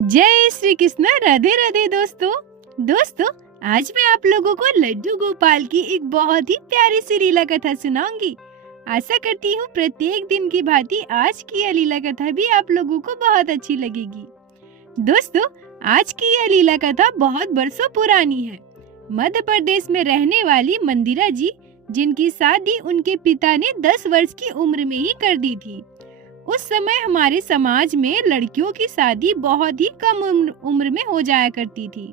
जय श्री कृष्ण। राधे राधे दोस्तों, आज मैं आप लोगों को लड्डू गोपाल की एक बहुत ही प्यारी सी लीला कथा सुनाऊंगी। आशा करती हूँ प्रत्येक दिन की भांति आज की यह लीला कथा भी आप लोगों को बहुत अच्छी लगेगी। दोस्तों, आज की यह लीला कथा बहुत बरसों पुरानी है। मध्य प्रदेश में रहने वाली मंदिरा जी, जिनकी शादी उनके पिता ने 10 वर्ष की उम्र में ही कर दी थी। उस समय हमारे समाज में लड़कियों की शादी बहुत ही कम उम्र में हो जाया करती थी।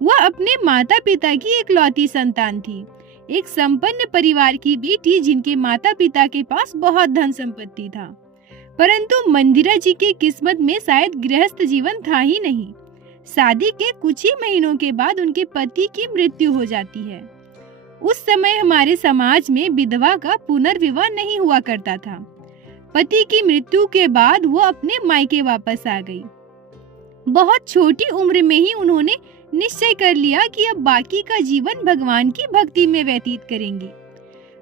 वह अपने माता पिता की इकलौती संतान थी, एक संपन्न परिवार की बेटी जिनके माता पिता के पास बहुत धन संपत्ति था। परंतु मंदिरा जी की किस्मत में शायद गृहस्थ जीवन था ही नहीं। शादी के कुछ ही महीनों के बाद उनके पति की मृत्यु हो जाती है। उस समय हमारे समाज में विधवा का पुनर्विवाह नहीं हुआ करता था। पति की मृत्यु के बाद वो अपने मायके वापस आ गई। बहुत छोटी उम्र में ही उन्होंने निश्चय कर लिया कि अब बाकी का जीवन भगवान की भक्ति में व्यतीत करेंगी।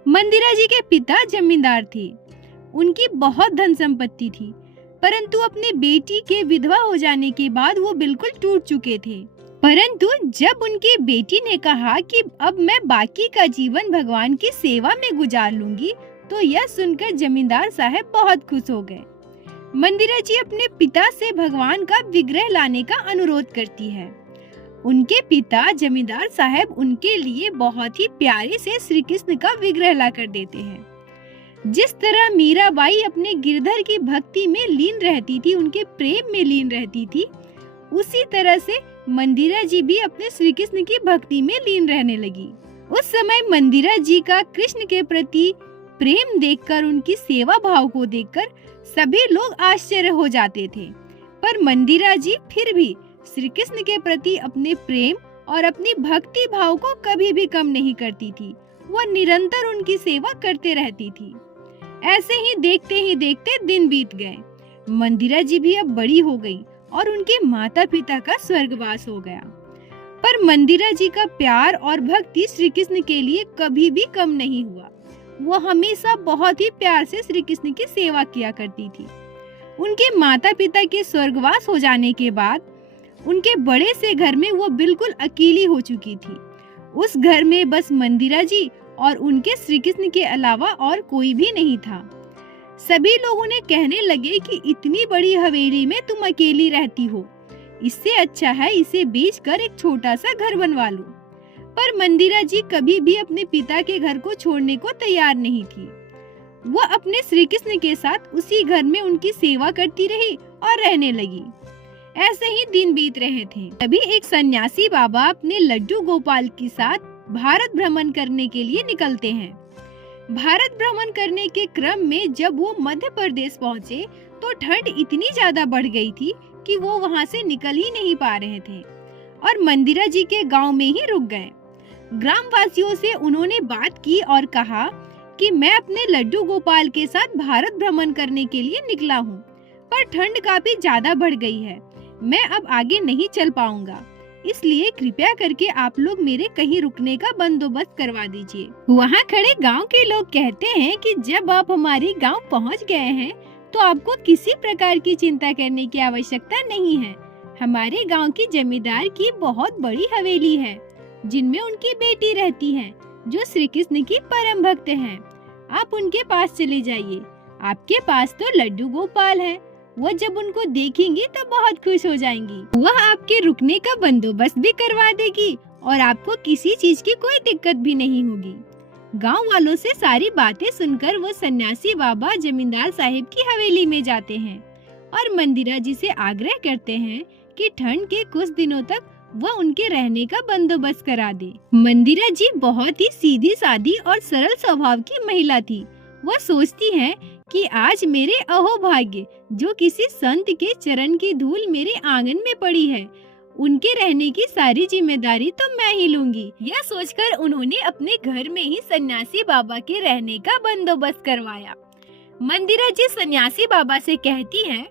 मंदिरा जी के पिता जमींदार थे, उनकी बहुत धन संपत्ति थी, परंतु अपने बेटी के विधवा हो जाने के बाद वो बिल्कुल टूट चुके थे। परंतु जब उनकी बेटी ने कहा कि अब मैं बाकी का जीवन भगवान की सेवा में गुजार लूंगी, तो यह सुनकर जमींदार साहब बहुत खुश हो गए। मंदिरा जी अपने पिता से भगवान का विग्रह लाने का अनुरोध करती है। उनके पिता जमींदार साहब उनके लिए बहुत ही प्यारे से श्री कृष्ण का विग्रह ला कर देते हैं। जिस तरह मीराबाई अपने गिरधर की भक्ति में लीन रहती थी, उनके प्रेम में लीन रहती थी, उसी तरह से मंदिरा जी भी अपने श्री कृष्ण की भक्ति में लीन रहने लगी। उस समय मंदिरा जी का कृष्ण के प्रति प्रेम देखकर, उनकी सेवा भाव को देखकर सभी लोग आश्चर्य हो जाते थे। पर मंदिरा जी फिर भी श्री कृष्ण के प्रति अपने प्रेम और अपनी भक्ति भाव को कभी भी कम नहीं करती थी। वह निरंतर उनकी सेवा करते रहती थी। ऐसे ही देखते दिन बीत गए। मंदिरा जी भी अब बड़ी हो गई और उनके माता पिता का स्वर्गवास हो गया। पर मंदिरा जी का प्यार और भक्ति श्री कृष्ण के लिए कभी भी कम नहीं हुआ। वो हमेशा बहुत ही प्यार से श्री कृष्ण की सेवा किया करती थी। उनके माता पिता के स्वर्गवास हो जाने के बाद उनके बड़े से घर में वो बिल्कुल अकेली हो चुकी थी। उस घर में बस मंदिरा जी और उनके श्री कृष्ण के अलावा और कोई भी नहीं था। सभी लोग उन्हें कहने लगे कि इतनी बड़ी हवेली में तुम अकेली रहती हो, इससे अच्छा है इसे बेचकर एक छोटा सा घर बनवा लो। पर मंदिरा जी कभी भी अपने पिता के घर को छोड़ने को तैयार नहीं थी। वह अपने श्री कृष्ण के साथ उसी घर में उनकी सेवा करती रही और रहने लगी। ऐसे ही दिन बीत रहे थे। तभी एक सन्यासी बाबा अपने लड्डू गोपाल के साथ भारत भ्रमण करने के लिए निकलते हैं। भारत भ्रमण करने के क्रम में जब वो मध्य प्रदेश पहुँचे तो ठंड इतनी ज्यादा बढ़ गई थी कि वो वहाँ से निकल ही नहीं पा रहे थे और मंदिरा जी के गाँव में ही रुक गए। ग्रामवासियों से उन्होंने बात की और कहा कि मैं अपने लड्डू गोपाल के साथ भारत भ्रमण करने के लिए निकला हूँ, पर ठंड काफी ज्यादा बढ़ गई है, मैं अब आगे नहीं चल पाऊंगा, इसलिए कृपया करके आप लोग मेरे कहीं रुकने का बंदोबस्त करवा दीजिए। वहाँ खड़े गांव के लोग कहते हैं कि जब आप हमारे गांव पहुँच गए हैं तो आपको किसी प्रकार की चिंता करने की आवश्यकता नहीं है। हमारे गाँव की जमींदार की बहुत बड़ी हवेली है, जिनमें उनकी बेटी रहती है, जो श्री कृष्ण की परम भक्त हैं। आप उनके पास चले जाइए। आपके पास तो लड्डू गोपाल है, वो जब उनको देखेंगी तो बहुत खुश हो जाएंगी। वह आपके रुकने का बंदोबस्त भी करवा देगी और आपको किसी चीज की कोई दिक्कत भी नहीं होगी। गांव वालों से सारी बातें सुनकर वो सन्यासी बाबा जमींदार साहिब की हवेली में जाते हैं और मंदिरा जी से आग्रह करते हैं कि ठंड के कुछ दिनों तक वह उनके रहने का बंदोबस्त करा दे। मंदिरा जी बहुत ही सीधी सादी और सरल स्वभाव की महिला थी। वह सोचती हैं कि आज मेरे अहोभाग्य जो किसी संत के चरण की धूल मेरे आंगन में पड़ी है, उनके रहने की सारी जिम्मेदारी तो मैं ही लूंगी। यह सोचकर उन्होंने अपने घर में ही सन्यासी बाबा के रहने का बंदोबस्त करवाया। मंदिरा जी सन्यासी बाबा से कहती हैं,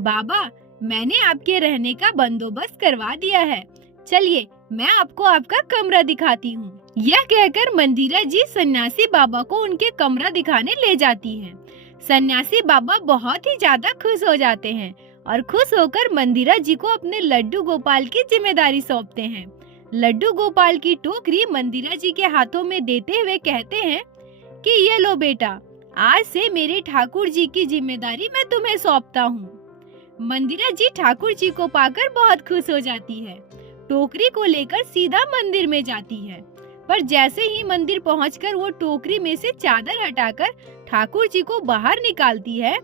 बाबा मैंने आपके रहने का बंदोबस्त करवा दिया है, चलिए मैं आपको आपका कमरा दिखाती हूँ। यह कहकर मंदिरा जी सन्यासी बाबा को उनके कमरा दिखाने ले जाती हैं। सन्यासी बाबा बहुत ही ज्यादा खुश हो जाते हैं और खुश होकर मंदिरा जी को अपने लड्डू गोपाल की जिम्मेदारी सौंपते हैं। लड्डू गोपाल की टोकरी मंदिरा जी के हाथों में देते हुए कहते हैं कि ये लो बेटा, आज से मेरे ठाकुर जी की जिम्मेदारी मैं तुम्हें सौंपता हूँ। मंदिरा जी ठाकुर जी को पाकर बहुत खुश हो जाती है। टोकरी को लेकर सीधा मंदिर में जाती है, पर जैसे ही मंदिर पहुंचकर वो टोकरी में से चादर हटाकर ठाकुर जी को बाहर निकालती है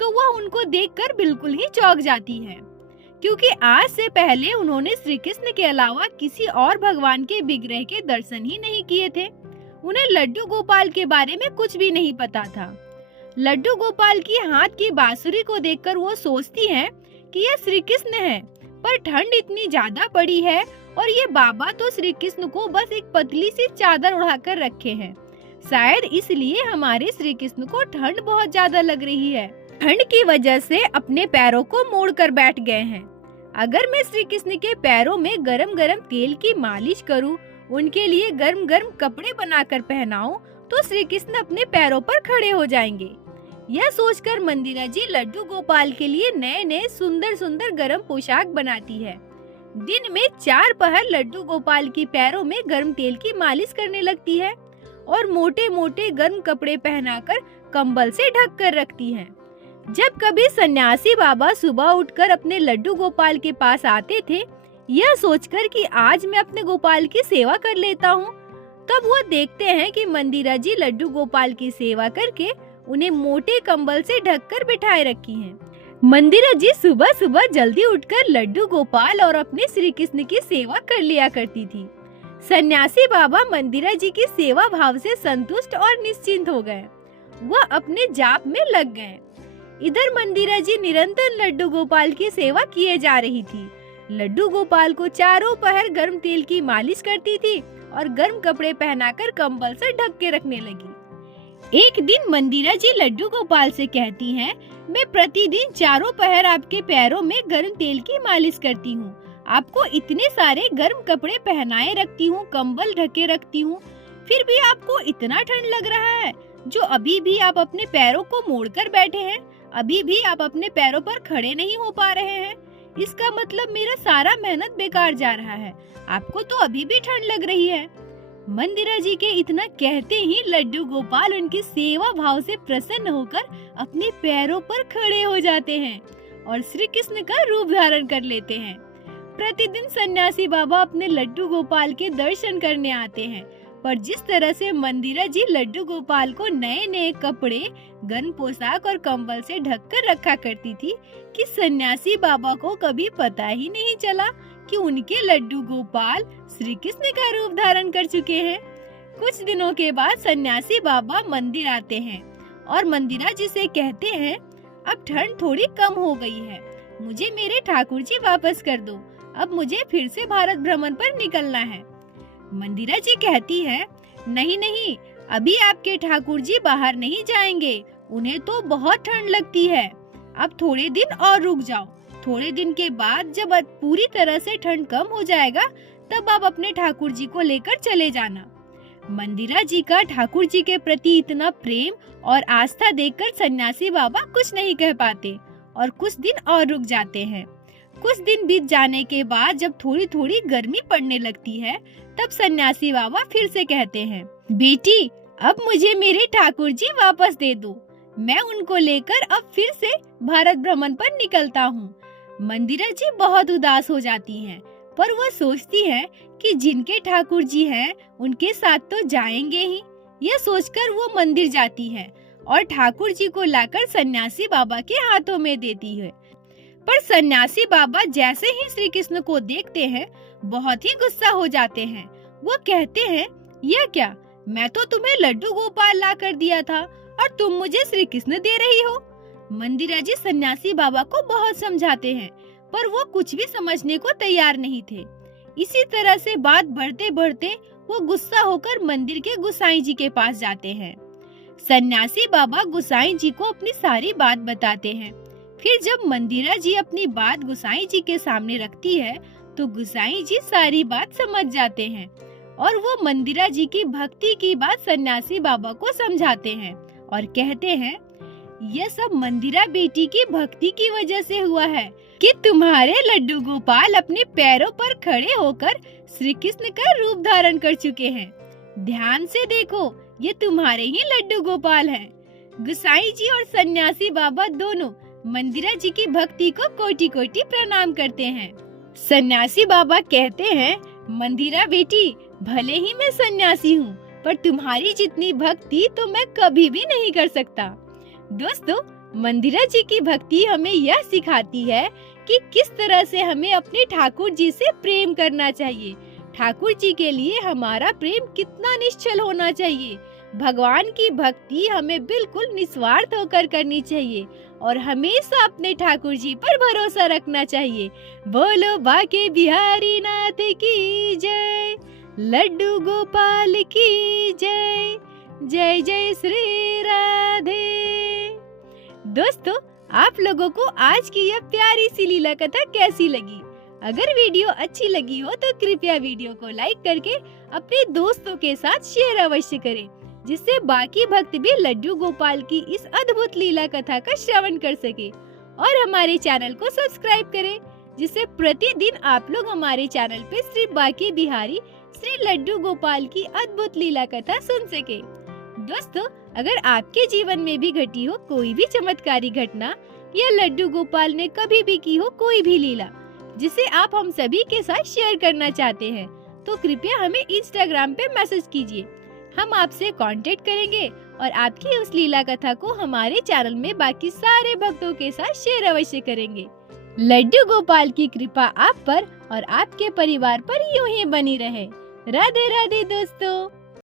तो वह उनको देखकर बिल्कुल ही चौंक जाती है, क्योंकि आज से पहले उन्होंने श्री कृष्ण के अलावा किसी और भगवान के विग्रह के दर्शन ही नहीं किए थे। उन्हें लड्डू गोपाल के बारे में कुछ भी नहीं पता था। लड्डू गोपाल की हाथ की बांसुरी को देखकर वो सोचती है कि यह श्री कृष्ण है, पर ठंड इतनी ज्यादा पड़ी है और ये बाबा तो श्री कृष्ण को बस एक पतली सी चादर उड़ाकर रखे हैं। शायद इसलिए हमारे श्री कृष्ण को ठंड बहुत ज्यादा लग रही है। ठंड की वजह से अपने पैरों को मोड़कर बैठ गए हैं। अगर मैं श्री कृष्ण के पैरों में गरम गरम तेल की मालिश करूं, उनके लिए गरम गरम कपड़े बनाकर पहनाऊं, तो श्री कृष्ण अपने पैरों पर खड़े हो जाएंगे। यह सोचकर मंदिरा जी लड्डू गोपाल के लिए नए नए सुंदर सुंदर गरम पोशाक बनाती है। दिन में 4 पहर लड्डू गोपाल की पैरों में गर्म तेल की मालिश करने लगती है और मोटे मोटे गर्म कपड़े पहनाकर कंबल से ढक कर रखती है। जब कभी सन्यासी बाबा सुबह उठकर अपने लड्डू गोपाल के पास आते थे, यह सोचकर कि आज मैं अपने गोपाल की सेवा कर लेता हूँ, तब वो देखते हैं कि मंदिरा जी लड्डू गोपाल की सेवा करके उन्हें मोटे कंबल से ढककर बिठाए रखी हैं। मंदिरा जी सुबह सुबह जल्दी उठकर लड्डू गोपाल और अपने श्री कृष्ण की सेवा कर लिया करती थी। सन्यासी बाबा मंदिरा जी की सेवा भाव से संतुष्ट और निश्चिंत हो गए। वह अपने जाप में लग गए। इधर मंदिरा जी निरंतर लड्डू गोपाल की सेवा किए जा रही थी। लड्डू गोपाल को चारों पहर गर्म तेल की मालिश करती थी और गर्म कपड़े पहनाकर कंबल से ढक के रखने लगी। एक दिन मंदिरा जी लड्डू गोपाल से कहती हैं, मैं प्रतिदिन चारों पहर आपके पैरों में गर्म तेल की मालिश करती हूँ, आपको इतने सारे गर्म कपड़े पहनाए रखती हूँ, कंबल ढके रखती हूँ, फिर भी आपको इतना ठंड लग रहा है, जो अभी भी आप अपने पैरों को मोड़कर बैठे हैं, अभी भी आप अपने पैरों पर खड़े नहीं हो पा रहे हैं। इसका मतलब मेरा सारा मेहनत बेकार जा रहा है, आपको तो अभी भी ठंड लग रही है। मंदिरा जी के इतना कहते ही लड्डू गोपाल उनकी सेवा भाव से प्रसन्न होकर अपने पैरों पर खड़े हो जाते हैं और श्री कृष्ण का रूप धारण कर लेते हैं। प्रतिदिन सन्यासी बाबा अपने लड्डू गोपाल के दर्शन करने आते हैं, पर जिस तरह से मंदिरा जी लड्डू गोपाल को नए नए कपड़े, गर्म पोशाक और कंबल से ढककर रखा करती थी कि सन्यासी बाबा को कभी पता ही नहीं चला कि उनके लड्डू गोपाल श्री कृष्ण का रूप धारण कर चुके हैं। कुछ दिनों के बाद सन्यासी बाबा मंदिर आते हैं और मंदिरा जी से कहते हैं, अब ठंड थोड़ी कम हो गई है, मुझे मेरे ठाकुर जी वापस कर दो, अब मुझे फिर से भारत भ्रमण पर निकलना है। मंदिरा जी कहती है, नहीं नहीं, अभी आपके ठाकुर जी बाहर नहीं जाएंगे, उन्हें तो बहुत ठंड लगती है, अब थोड़े दिन और रुक जाओ, थोड़े दिन के बाद जब पूरी तरह से ठंड कम हो जाएगा तब आप अपने ठाकुर जी को लेकर चले जाना। मंदिरा जी का ठाकुर जी के प्रति इतना प्रेम और आस्था देखकर सन्यासी बाबा कुछ नहीं कह पाते और कुछ दिन और रुक जाते हैं। कुछ दिन बीत जाने के बाद जब थोड़ी थोड़ी गर्मी पड़ने लगती है, तब सन्यासी बाबा फिर से कहते हैं, बेटी अब मुझे मेरे ठाकुर जी वापस दे दो, मैं उनको लेकर अब फिर से भारत भ्रमण पर निकलता हूँ। मंदिरा जी बहुत उदास हो जाती हैं, पर वह सोचती है कि जिनके ठाकुर जी हैं उनके साथ तो जाएंगे ही। यह सोचकर वो मंदिर जाती है और ठाकुर जी को लाकर सन्यासी बाबा के हाथों में देती है। पर सन्यासी बाबा जैसे ही श्री कृष्ण को देखते हैं बहुत ही गुस्सा हो जाते हैं। वो कहते हैं, यह क्या, मैं तो तुम्हें लड्डू गोपाल ला कर दिया था और तुम मुझे श्री कृष्ण दे रही हो। मंदिरा जी सन्यासी बाबा को बहुत समझाते हैं, पर वो कुछ भी समझने को तैयार नहीं थे। इसी तरह से बात बढ़ते बढ़ते वो गुस्सा होकर मंदिर के गुसाई जी के पास जाते हैं। सन्यासी बाबा गुसाई जी को अपनी सारी बात बताते हैं। फिर जब मंदिरा जी अपनी बात गुसाई जी के सामने रखती है तो गुसाई जी सारी बात समझ जाते हैं और वो मंदिरा जी की भक्ति की बात सन्यासी बाबा को समझाते हैं और कहते हैं, ये सब मंदिरा बेटी की भक्ति की वजह से हुआ है कि तुम्हारे लड्डू गोपाल अपने पैरों पर खड़े होकर श्री कृष्ण का रूप धारण कर चुके हैं। ध्यान से देखो, ये तुम्हारे ही लड्डू गोपाल हैं। गुसाई जी और सन्यासी बाबा दोनों मंदिरा जी की भक्ति को कोटि कोटि प्रणाम करते हैं। सन्यासी बाबा कहते हैं, मंदिरा बेटी, भले ही मैं सन्यासी हूँ, पर तुम्हारी जितनी भक्ति तो मैं कभी भी नहीं कर सकता। दोस्तों, मंदिरा जी की भक्ति हमें यह सिखाती है कि किस तरह से हमें अपने ठाकुर जी से प्रेम करना चाहिए। ठाकुर जी के लिए हमारा प्रेम कितना निश्चल होना चाहिए। भगवान की भक्ति हमें बिल्कुल निस्वार्थ होकर करनी चाहिए और हमेशा अपने ठाकुर जी पर भरोसा रखना चाहिए। बोलो बाके बिहारी नाथ की जय, लड्डू गोपाल की जय, जय जय श्री राधे। दोस्तों, आप लोगों को आज की यह प्यारी सी लीला कथा कैसी लगी? अगर वीडियो अच्छी लगी हो तो कृपया वीडियो को लाइक करके अपने दोस्तों के साथ शेयर अवश्य करें, जिससे बाकी भक्त भी लड्डू गोपाल की इस अद्भुत लीला कथा का श्रवण कर सके। और हमारे चैनल को सब्सक्राइब करें, जिससे प्रतिदिन आप लोग हमारे चैनल पे श्री बाके बिहारी श्री लड्डू गोपाल की अद्भुत लीला कथा सुन सके। दोस्तों, अगर आपके जीवन में भी घटी हो कोई भी चमत्कारी घटना या लड्डू गोपाल ने कभी भी की हो कोई भी लीला जिसे आप हम सभी के साथ शेयर करना चाहते हैं, तो कृपया हमें इंस्टाग्राम पे मैसेज कीजिए। हम आपसे कांटेक्ट करेंगे और आपकी उस लीला कथा को हमारे चैनल में बाकी सारे भक्तों के साथ शेयर अवश्य करेंगे। लड्डू गोपाल की कृपा आप पर और आपके परिवार पर यूं ही बनी रहे। राधे राधे दोस्तों।